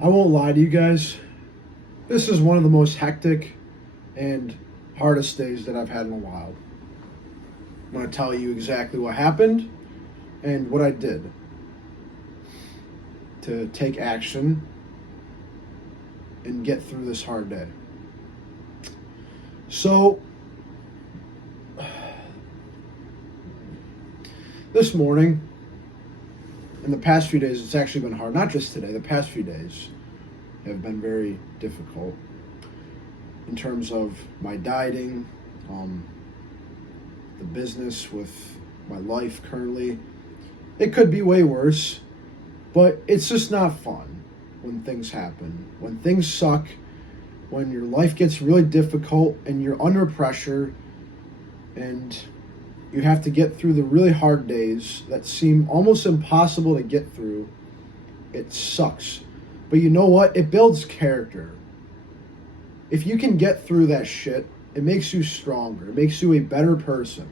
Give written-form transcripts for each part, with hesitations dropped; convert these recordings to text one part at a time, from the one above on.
I won't lie to you guys. This is one of the most hectic and hardest days that I've had in a while. I'm going to tell you exactly what happened and what I did to take action and get through this hard day. So, this morning, in the past few days, it's actually been hard. Not just today, the past few days have been very difficult in terms of my dieting, the business with my life currently. It could be way worse, but it's just not fun when things happen. When things suck, when your life gets really difficult and you're under pressure and you have to get through the really hard days that seem almost impossible to get through, it sucks. But you know what? It builds character. If you can get through that shit, it makes you stronger. It makes you a better person.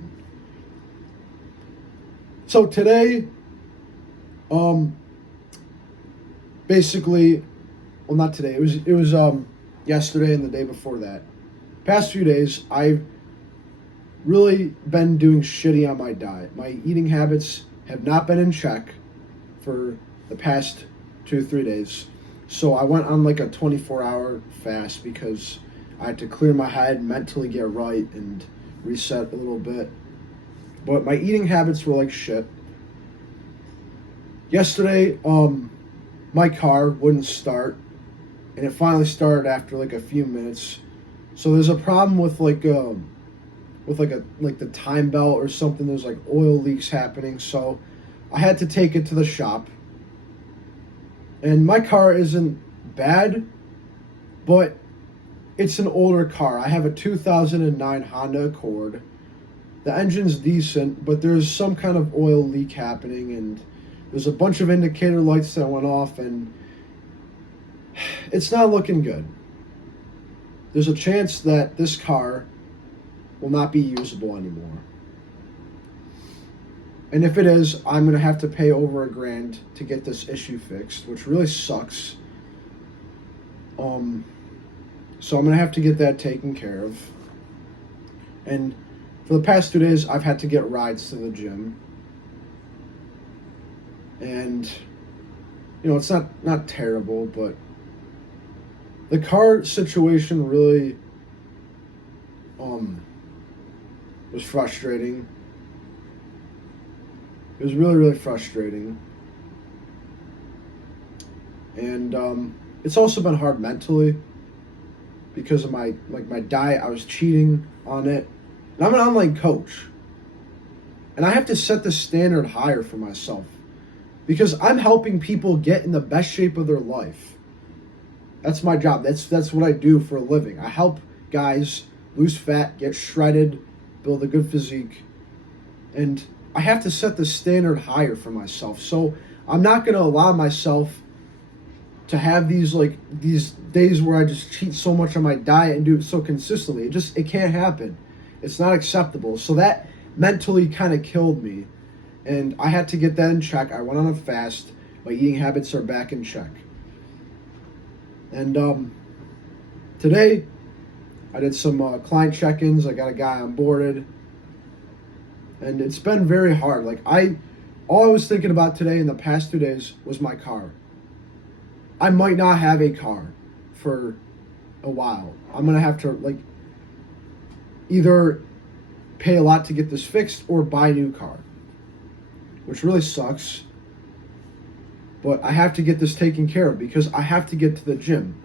So today, basically, well, not today. It was yesterday and the day before that. Past few days, I've really been doing shitty on my diet. My eating habits have not been in check for the past 2 or 3 days. So I went on like a 24-hour fast because I had to clear my head, mentally get right, and reset a little bit. But my eating habits were like shit. Yesterday, my car wouldn't start, and it finally started after like a few minutes. So there's a problem with the time belt or something. There's like oil leaks happening. So I had to take it to the shop. And my car isn't bad, but it's an older car. I have a 2009 Honda Accord. The engine's decent, but there's some kind of oil leak happening, and there's a bunch of indicator lights that went off, and it's not looking good. There's a chance that this car will not be usable anymore. And if it is, I'm going to have to pay over $1,000 to get this issue fixed, which really sucks. So I'm going to have to get that taken care of. And for the past 2 days, I've had to get rides to the gym. And, it's not terrible, but the car situation really was frustrating. It was really, really frustrating. And it's also been hard mentally because of my diet. I was cheating on it. And I'm an online coach. And I have to set the standard higher for myself because I'm helping people get in the best shape of their life. That's my job. That's what I do for a living. I help guys lose fat, get shredded, build a good physique. And I have to set the standard higher for myself. So I'm not going to allow myself to have these days where I just cheat so much on my diet and do it so consistently. It can't happen. It's not acceptable. So that mentally kind of killed me. And I had to get that in check. I went on a fast. My eating habits are back in check. And today, I did some client check-ins. I got a guy onboarded. And it's been very hard. All I was thinking about today in the past 2 days was my car. I might not have a car for a while. I'm going to have to, either pay a lot to get this fixed or buy a new car, which really sucks. But I have to get this taken care of because I have to get to the gym.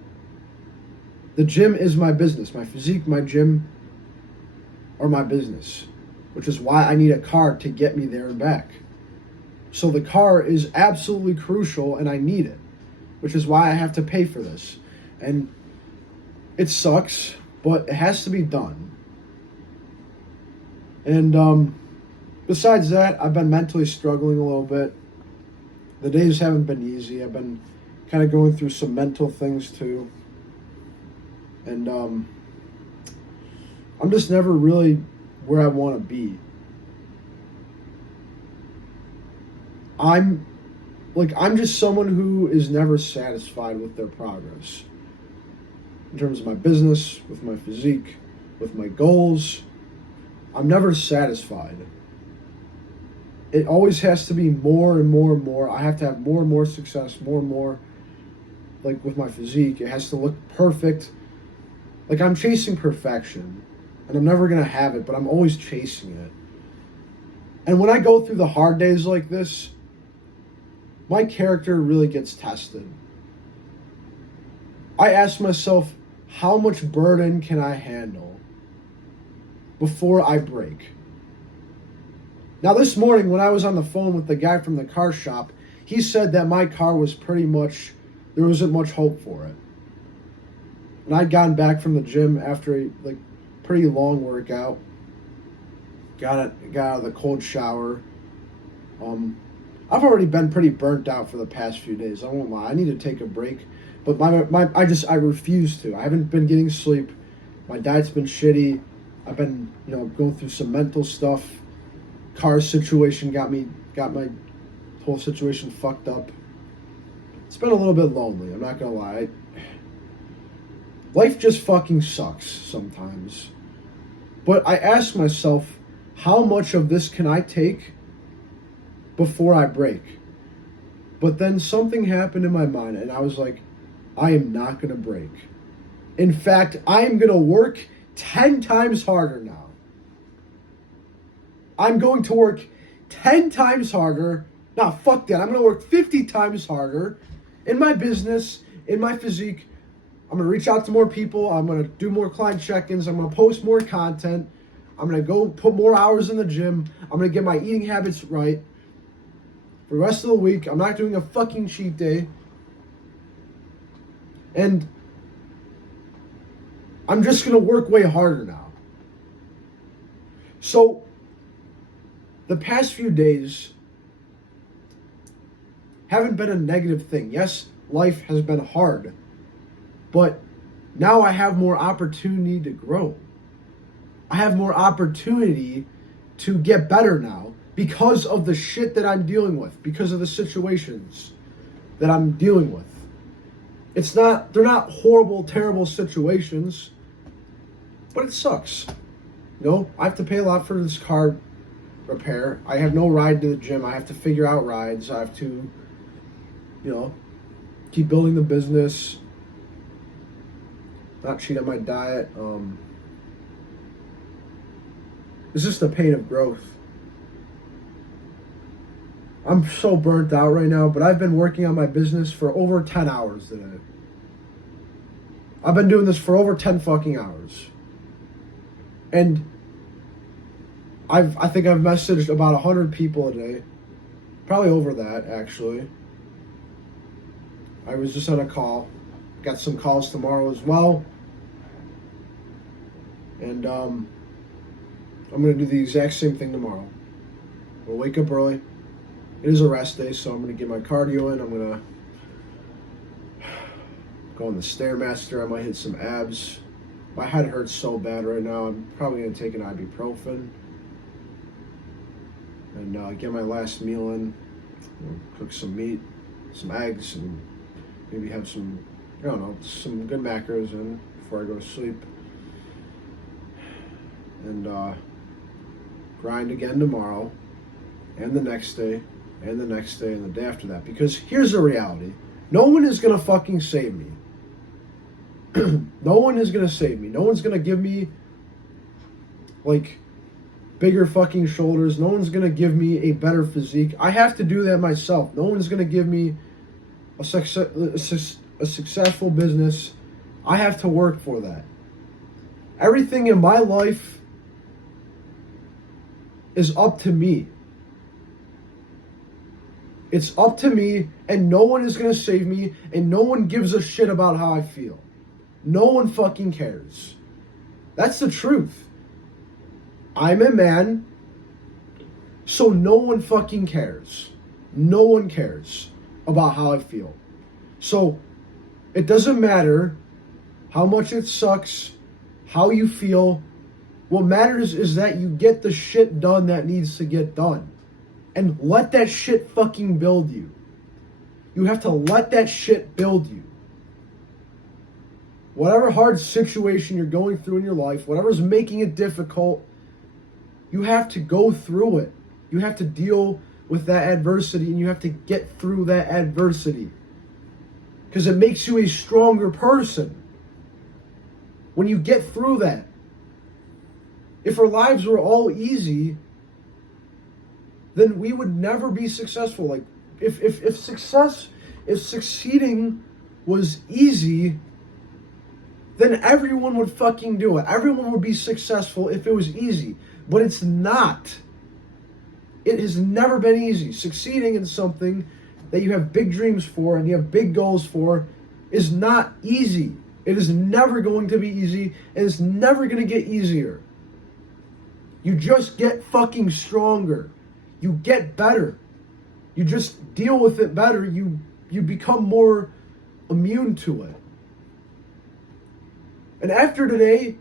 The gym is my business. My physique, my gym are my business, which is why I need a car to get me there and back. So the car is absolutely crucial and I need it, which is why I have to pay for this. And it sucks, but it has to be done. And besides that, I've been mentally struggling a little bit. The days haven't been easy. I've been kind of going through some mental things too. And I'm just never really where I want to be. I'm like, I'm just someone who is never satisfied with their progress. In terms of my business, with my physique, with my goals, I'm never satisfied. It always has to be more and more and more. I have to have more and more success, more and more. Like with my physique, it has to look perfect. Like I'm chasing perfection, and I'm never gonna have it, but I'm always chasing it. And when I go through the hard days like this, my character really gets tested. I ask myself, how much burden can I handle before I break? Now, this morning, when I was on the phone with the guy from the car shop, he said that my car was pretty much, there wasn't much hope for it. And I'd gotten back from the gym after a pretty long workout. Got out of the cold shower. I've already been pretty burnt out for the past few days. I won't lie. I need to take a break, but I refuse to. I haven't been getting sleep. My diet's been shitty. I've been going through some mental stuff. Car situation got my whole situation fucked up. It's been a little bit lonely. I'm not gonna lie. Life just fucking sucks sometimes. But I ask myself, how much of this can I take before I break? But then something happened in my mind, and I was like, I am not going to break. In fact, I am going to work 10 times harder now. I'm going to work 10 times harder. Nah, fuck that. I'm going to work 50 times harder in my business, in my physique. I'm going to reach out to more people. I'm going to do more client check-ins. I'm going to post more content. I'm going to go put more hours in the gym. I'm going to get my eating habits right. For the rest of the week, I'm not doing a fucking cheat day. And I'm just going to work way harder now. So, the past few days haven't been a negative thing. Yes, life has been hard. But now I have more opportunity to grow. I have more opportunity to get better now because of the shit that I'm dealing with, because of the situations that I'm dealing with. They're not horrible, terrible situations, but it sucks. I have to pay a lot for this car repair. I have no ride to the gym. I have to figure out rides. I have to, keep building the business, not cheat on my diet. It's just the pain of growth. I'm so burnt out right now, but I've been working on my business for over 10 hours today. I've been doing this for over 10 fucking hours. And I think I've messaged about 100 people a day. Probably over that, actually. I was just on a call. Got some calls tomorrow as well. And I'm going to do the exact same thing tomorrow. We'll wake up early. It is a rest day, so I'm going to get my cardio in. I'm going to go on the Stairmaster. I might hit some abs. My head hurts so bad right now. I'm probably going to take an ibuprofen and get my last meal in. Cook some meat, some eggs, and maybe have some good macros in before I go to sleep. And grind again tomorrow, and the next day, and the next day, and the day after that. Because here's the reality. No one is going to fucking save me. No one is going to save me. No one's going to give me, bigger fucking shoulders. No one's going to give me a better physique. I have to do that myself. No one's going to give me a successful business. I have to work for that. Everything in my life is up to me. It's up to me, and no one is going to save me, and no one gives a shit about how I feel. No one fucking cares. That's the truth. I'm a man, so no one fucking cares. No one cares about how I feel. So it doesn't matter how much it sucks, how you feel. What matters is that you get the shit done that needs to get done. And let that shit fucking build you. You have to let that shit build you. Whatever hard situation you're going through in your life, whatever's making it difficult, you have to go through it. You have to deal with that adversity, and you have to get through that adversity. Because it makes you a stronger person when you get through that. If our lives were all easy, then we would never be successful. Like, if succeeding was easy, then everyone would fucking do it. Everyone would be successful if it was easy. But it's not. It has never been easy. Succeeding in something that you have big dreams for and you have big goals for is not easy. It is never going to be easy, and it's never going to get easier. You just get fucking stronger. You get better. You just deal with it better. You become more immune to it. And after today,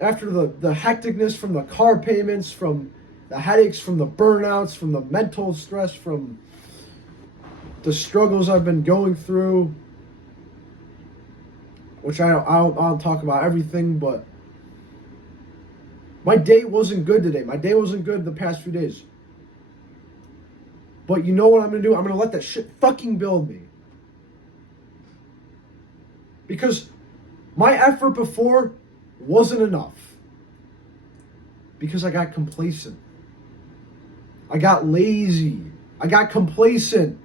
after the hecticness from the car payments, from the headaches, from the burnouts, from the mental stress, from the struggles I've been going through, which I'll talk about everything, but my day wasn't good today. My day wasn't good the past few days. But you know what I'm going to do? I'm going to let that shit fucking build me. Because my effort before wasn't enough. Because I got complacent. I got lazy. I got complacent.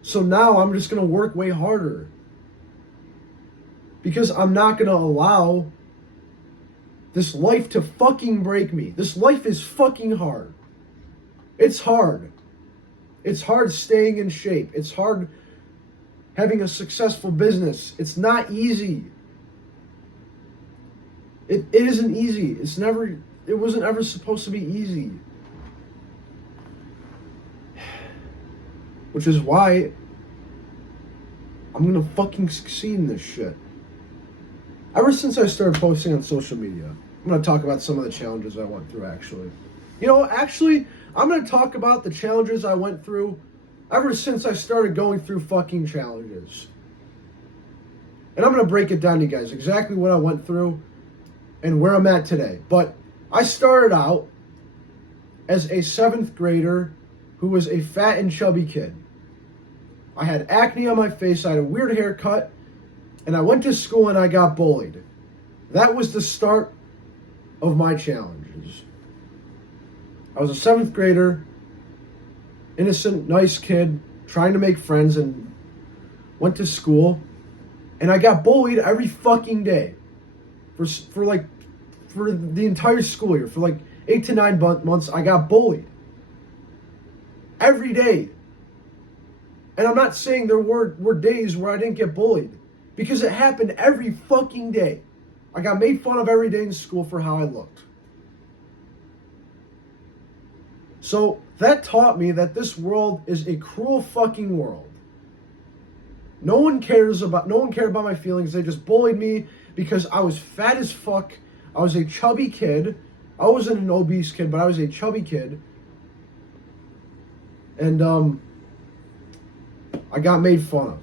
So now I'm just going to work way harder. Because I'm not going to allow this life to fucking break me. This life is fucking hard. It's hard. It's hard staying in shape. It's hard having a successful business. It's not easy. It isn't easy. It wasn't ever supposed to be easy. Which is why I'm gonna fucking succeed in this shit. Ever since I started posting on social media, I'm gonna talk about some of the challenges I went through, actually. I'm gonna talk about the challenges I went through ever since I started going through fucking challenges. And I'm gonna break it down to you guys, exactly what I went through and where I'm at today. But I started out as a 7th grader who was a fat and chubby kid. I had acne on my face, I had a weird haircut, and I went to school and I got bullied. That was the start of my challenges. I was a 7th grader, innocent, nice kid, trying to make friends, and went to school, and I got bullied every fucking day. For the entire school year, for like 8 to 9 months, I got bullied. Every day. And I'm not saying there were days where I didn't get bullied, because it happened every fucking day. I got made fun of every day in school for how I looked. So that taught me that this world is a cruel fucking world. No one cared about my feelings. They just bullied me because I was fat as fuck. I was a chubby kid. I wasn't an obese kid, but I was a chubby kid. And I got made fun of.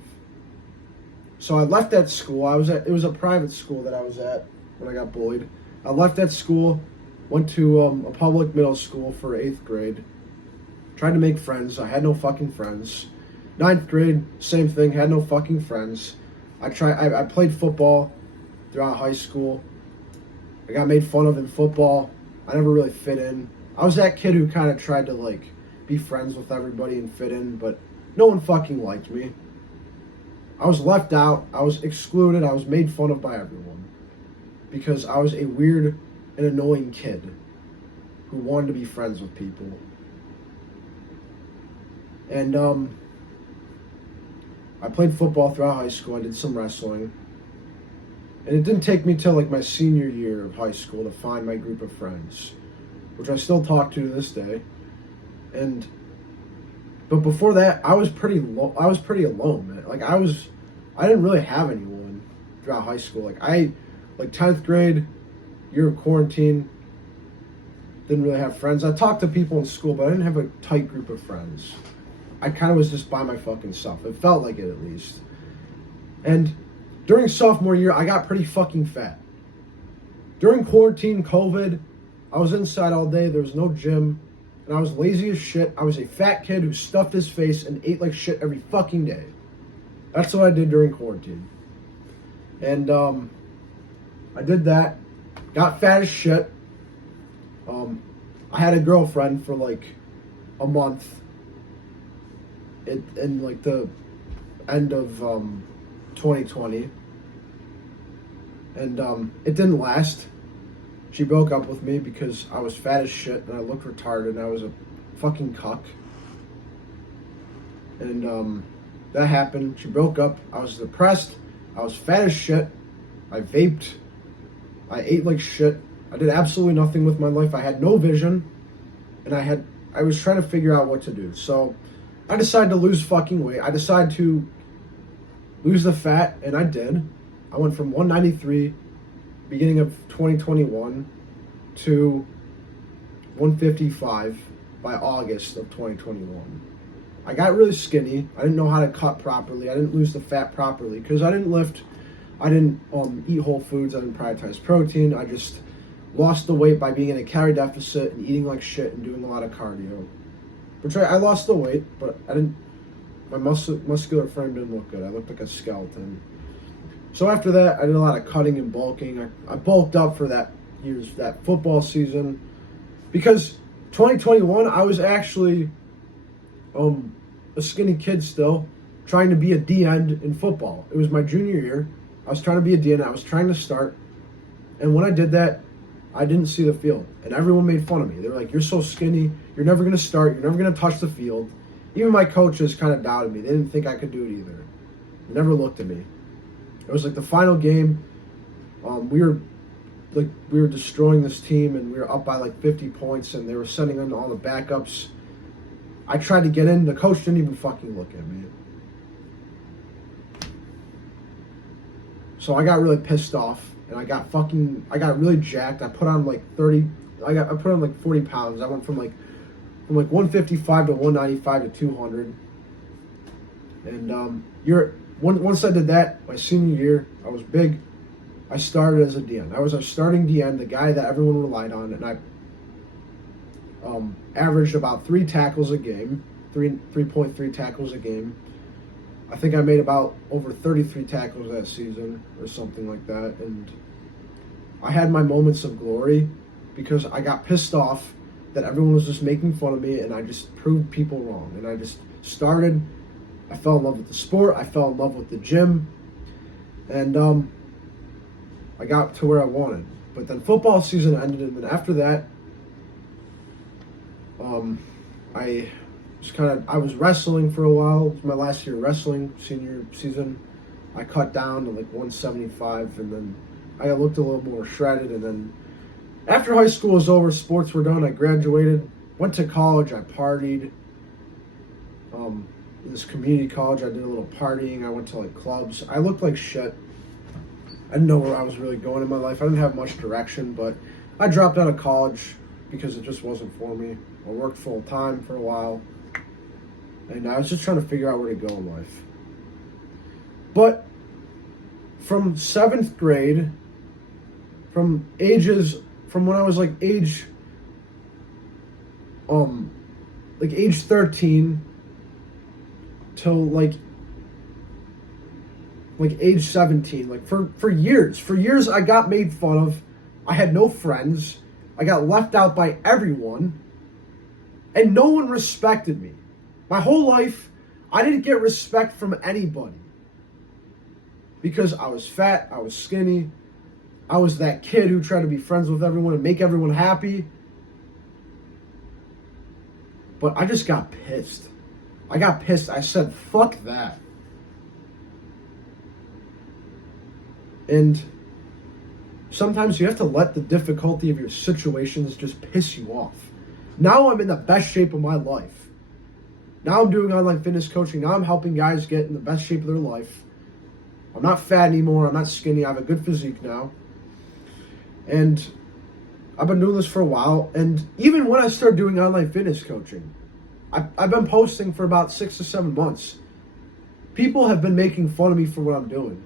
So I left that school. It was a private school that I was at when I got bullied. I left that school, went to a public middle school for 8th grade. Tried to make friends. I had no fucking friends. 9th grade, same thing, had no fucking friends. I played football throughout high school. I got made fun of in football. I never really fit in. I was that kid who kind of tried to be friends with everybody and fit in, but no one fucking liked me. I was left out. I was excluded. I was made fun of by everyone because I was a weird and annoying kid who wanted to be friends with people. And I played football throughout high school. I did some wrestling. And it didn't take me till my senior year of high school to find my group of friends, which I still talk to this day. But before that, I was pretty alone, man. I didn't really have anyone throughout high school. 10th grade, year of quarantine, Didn't really have friends. I talked to people in school, but I didn't have a tight group of friends. I kind of was just by my fucking self. It felt like it, at least. And during sophomore year, I got pretty fucking fat. During quarantine, COVID, I was inside all day. There was no gym. And I was lazy as shit. I was a fat kid who stuffed his face and ate like shit every fucking day. That's what I did during quarantine. And I did that. Got fat as shit. I had a girlfriend for like a month. In like the end of 2020. And it didn't last. She broke up with me because I was fat as shit and I looked retarded and I was a fucking cuck. And that happened. She broke up. I was depressed. I was fat as shit. I vaped. I ate like shit. I did absolutely nothing with my life. I had no vision. And I was trying to figure out what to do. So I decided to lose fucking weight. I decided to lose the fat, and I did. I went from 193 beginning of 2021 to 155 by August of 2021. I got really skinny. I didn't know how to cut properly. I didn't lose the fat properly because I didn't lift. I didn't eat whole foods. I didn't prioritize protein. I just lost the weight by being in a calorie deficit and eating like shit and doing a lot of cardio. Which I lost the weight, but I didn't. My muscular frame didn't look good. I looked like a skeleton. So after that, I did a lot of cutting and bulking. I bulked up for that football season because 2021 I was actually a skinny kid still, trying to be a D-end in football. It was my junior year. I was trying to be a D-end. I was trying to start, and when I did that, I didn't see the field, and everyone made fun of me. They were like, "You're so skinny. You're never going to start. You're never going to touch the field." Even my coaches kind of doubted me. They didn't think I could do it either. They never looked at me. It was like the final game. We were destroying this team, and we were up by like 50 points, and they were sending in all the backups. I tried to get in. The coach didn't even fucking look at me. So I got really pissed off. And I got really jacked. I put on like 40 pounds. I went from 155 to 195 to 200. And once I did that, my senior year, I was big. I started as a DN. I was a starting DN, the guy that everyone relied on, and I averaged about 3 tackles a game, 3.3 tackles a game. I think I made about over 33 tackles that season or something like that. And I had my moments of glory because I got pissed off that everyone was just making fun of me, and I just proved people wrong. And I just started. I fell in love with the sport. I fell in love with the gym. And I got to where I wanted. But then football season ended, and then after that, I was wrestling for a while. It was my last year wrestling, senior season. I cut down to like 175, and then I looked a little more shredded. And then after high school was over, sports were done. I graduated, went to college. I partied. In this community college, I did a little partying. I went to like clubs. I looked like shit. I didn't know where I was really going in my life. I didn't have much direction, but I dropped out of college because it just wasn't for me. I worked full time for a while. And I was just trying to figure out where to go in life. But from 7th grade, from when I was age 13 till age 17, for years I got made fun of. I had no friends. I got left out by everyone. And no one respected me. My whole life, I didn't get respect from anybody. Because I was fat, I was skinny, I was that kid who tried to be friends with everyone and make everyone happy. But I just got pissed. I got pissed. I said, fuck that. And sometimes you have to let the difficulty of your situations just piss you off. Now I'm in the best shape of my life. Now I'm doing online fitness coaching. Now I'm helping guys get in the best shape of their life. I'm not fat anymore. I'm not skinny. I have a good physique now. And I've been doing this for a while, and even when I started doing online fitness coaching, I've been posting for about 6 to 7 months. People have been making fun of me for what I'm doing.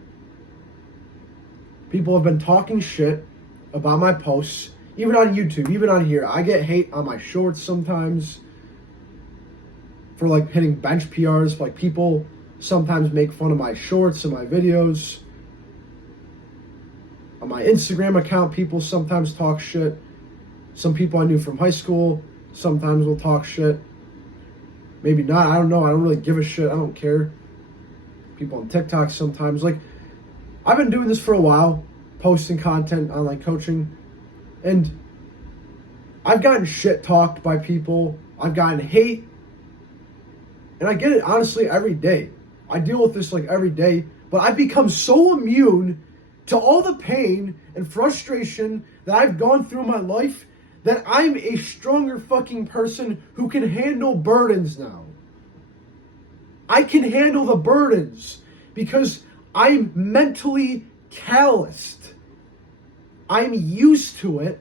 People have been talking shit about my posts, even on YouTube, even on here. I get hate on my shorts sometimes for like hitting bench PRs. Like people sometimes make fun of my shorts and my videos. On my Instagram account, people sometimes talk shit. Some people I knew from high school sometimes will talk shit. Maybe not. I don't know. I don't really give a shit. I don't care. People on TikTok sometimes. Like, I've been doing this for a while, posting content, online coaching, and I've gotten shit talked by people. I've gotten hate. And I get it, honestly, every day. I deal with this, like, every day. But I've become so immune to all the pain and frustration that I've gone through in my life that I'm a stronger fucking person who can handle burdens now. I can handle the burdens because I'm mentally calloused. I'm used to it,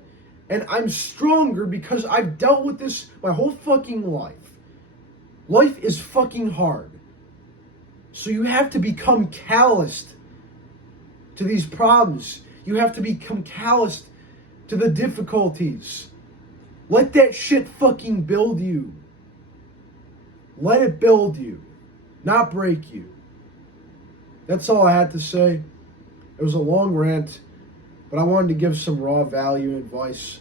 and I'm stronger because I've dealt with this my whole fucking life. Life is fucking hard. So you have to become calloused to these problems. You have to become calloused to the difficulties. Let that shit fucking build you. Let it build you, not break you. That's all I had to say. It was a long rant, but I wanted to give some raw value and advice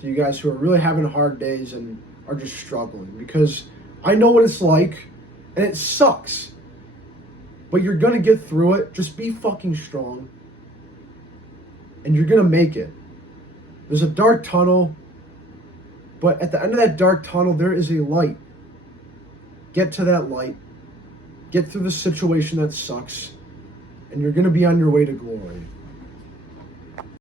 to you guys who are really having hard days and are just struggling, because I know what it's like, and it sucks. But you're going to get through it. Just be fucking strong. And you're going to make it. There's a dark tunnel, but at the end of that dark tunnel, there is a light. Get to that light. Get through the situation that sucks, and you're going to be on your way to glory.